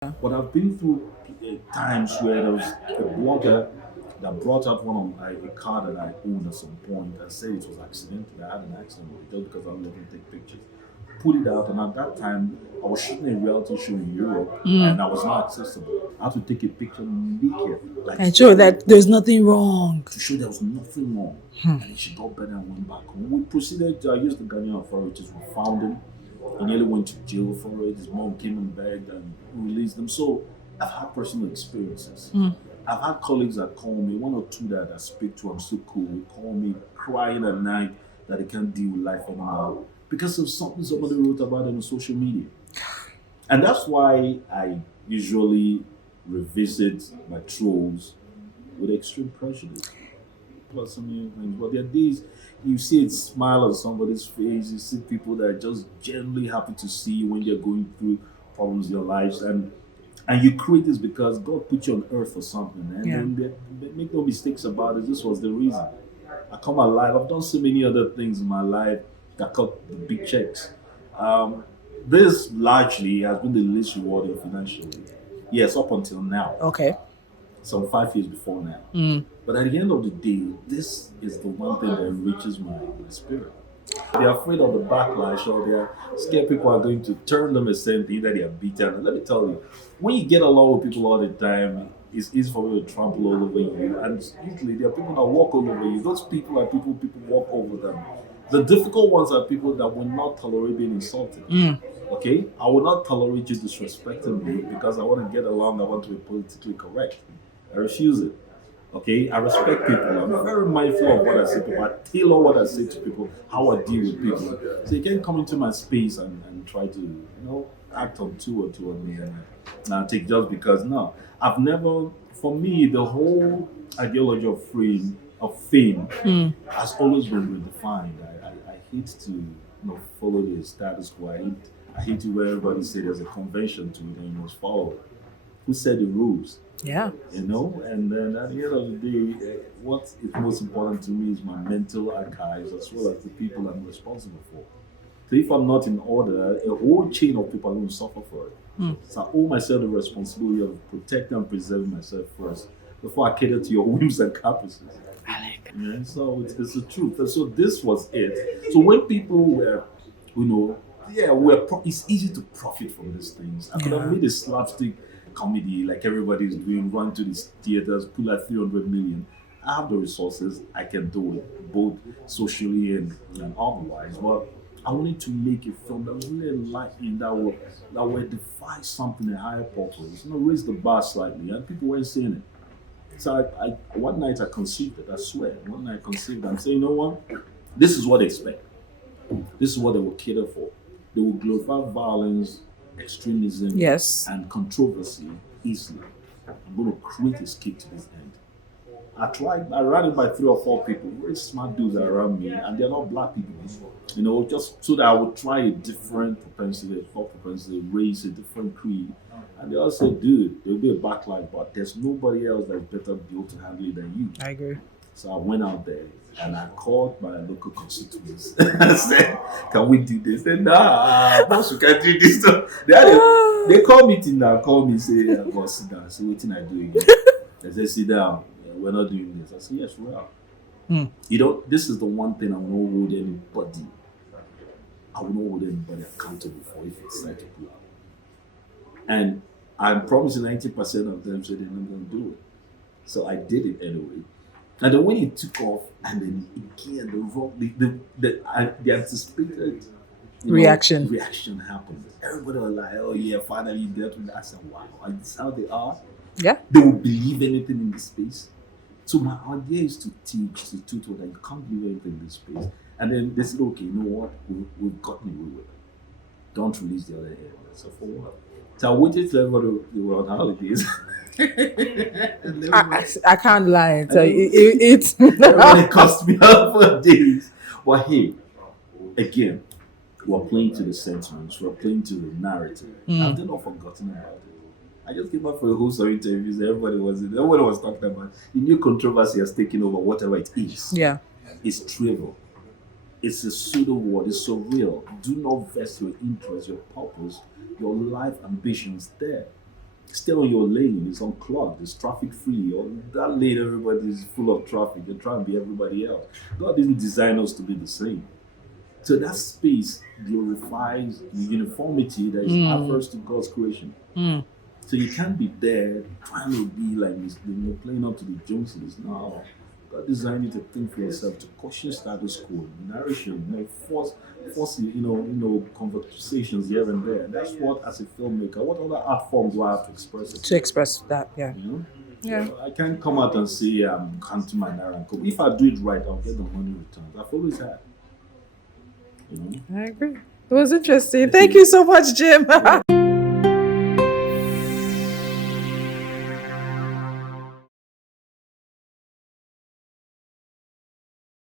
But I've been through times where there was a blogger that brought up a car that I owned at some point and said it was accidental. I had an accident with it just because I was letting take pictures. Put it out, and at that time, I was shooting a reality show in Europe and I was not accessible. I had to take a picture and leak it, like And show that there's nothing wrong. to show there was nothing wrong. And then she got better and went back home. We proceeded to use the Ghanaian authorities. We found him. He nearly went to jail for it. His mom came and begged and released him. So I've had personal experiences. I've had colleagues that call me, one or two that I speak to, I'm so cool, they call me crying at night that they can't deal with life anymore because of something somebody wrote about it on social media. And that's why I usually revisit my trolls with extreme prejudice. Personally, but there are days you see it smile on somebody's face. You see people that are just genuinely happy to see you when you're going through problems in your lives, and you create this because God put you on earth for something, and Yeah. then make no mistakes about it. This was the reason. I come alive. I've done so many other things in my life that cut the big checks. Um, this largely has been the least rewarding financially. Yes, up until now, Okay. some 5 years before now. But at the end of the day, this is the one thing that enriches my spirit. They're afraid of the backlash or they're scared people are going to turn them a certain thing that they are beaten. And let me tell you, when you get along with people all the time, it's easy for people to trample all over you. And usually there are people that walk all over you. Those people are people walk over them. The difficult ones are people that will not tolerate being insulted. Okay? I will not tolerate you disrespecting me because I want to get along, I want to be politically correct. I refuse it. Okay, I respect people. I'm very mindful of what I say to people. I tailor what I say to people, how I deal with people. So you can't come into my space and try to, act on two on me and take just because. No, I've never. For me, the whole ideology of fame has always been redefined. I hate to follow the status quo. I hate to where everybody say there's a convention to it and you must follow it. Who set the rules? Yeah. And then at the end of the day, what is most important to me is my mental archives as well as the people I'm responsible for. So if I'm not in order, a whole chain of people are going to suffer for it. So I owe myself the responsibility of protecting and preserving myself first before I cater to your whims and caprices. I like it. Yeah, so it's the truth. And so this was it. So when people were, yeah, it's easy to profit from these things. I could have Yeah. made a slapstick comedy like everybody's doing, run to these theaters, pull out 300 million. I have the resources, I can do it, both socially and otherwise. But I wanted to make a film that was really enlightening, that would defy something, a higher purpose, raise the bar slightly, and people weren't seeing it. So one night I conceived it. I swear, one night I conceived it. I'm saying, you know what? This is what they expect. This is what they will cater for. They will glorify violence, extremism, Yes. and controversy easily. I'm going to create a skit to this end. I ran it by 3 or 4 people, very smart dudes around me, and they're not black people. Just so that I would try a different propensity, thought propensity, race, a different creed. And they all said, dude, there'll be a backlash, but there's nobody else that's better built to handle it than you. I agree. So I went out there and I called my local constituents and said, can we do this? They said, nah, boss, we can't do this. So they call me in now, call me, say, yeah, boss, sit down. I say, what thing I do again? They say, sit down. Yeah, we're not doing this. I said, yes, we are. This is the one thing I will not hold anybody. I will not hold anybody accountable for if it's decide to pull out. And I'm promising 90% of them said they're not going to do it. So I did it anyway. And then when it took off, and then again the anticipated reaction happened. Everybody was like, "Oh yeah, finally you dealt with that." I said, "Wow, and this is how they are. Yeah. They will believe anything in this space." So my idea is to teach, to tutor that you can't believe anything in this space. And then they said, "Okay, you know what? We've gotten away with it. Don't release the other area." So for what? So I waited till everybody they were on holidays. And I can't lie. So everybody, it's everybody cussed me out for days. But hey, again, we're playing to the sentiments, we're playing to the narrative. I've not forgotten about it. I just came back for a whole story interviews. Everybody was talking about the new controversy has taken over whatever it is. yeah. It's trivial. It's a pseudo word. It's surreal. Do not vest your interest, your purpose, your life ambitions there. Stay on your lane. It's unclogged. It's traffic free. Or that lane, everybody is full of traffic. You're trying to be everybody else. God didn't design us to be the same. So that space glorifies the uniformity that is adverse to God's creation. So you can't be there trying to be like this, playing up to the Joneses. No. God designed you to think for yourself, to caution status quo, narration, force conversations here and there. That's what, as a filmmaker, what other art form do I have to express it? To express that, yeah. You know? Yeah. So I can't come out and say I'm counting my naira and come. If I do it right, I'll get the money returned. I've always had. You know? I agree. It was interesting. Thank you so much, Jim.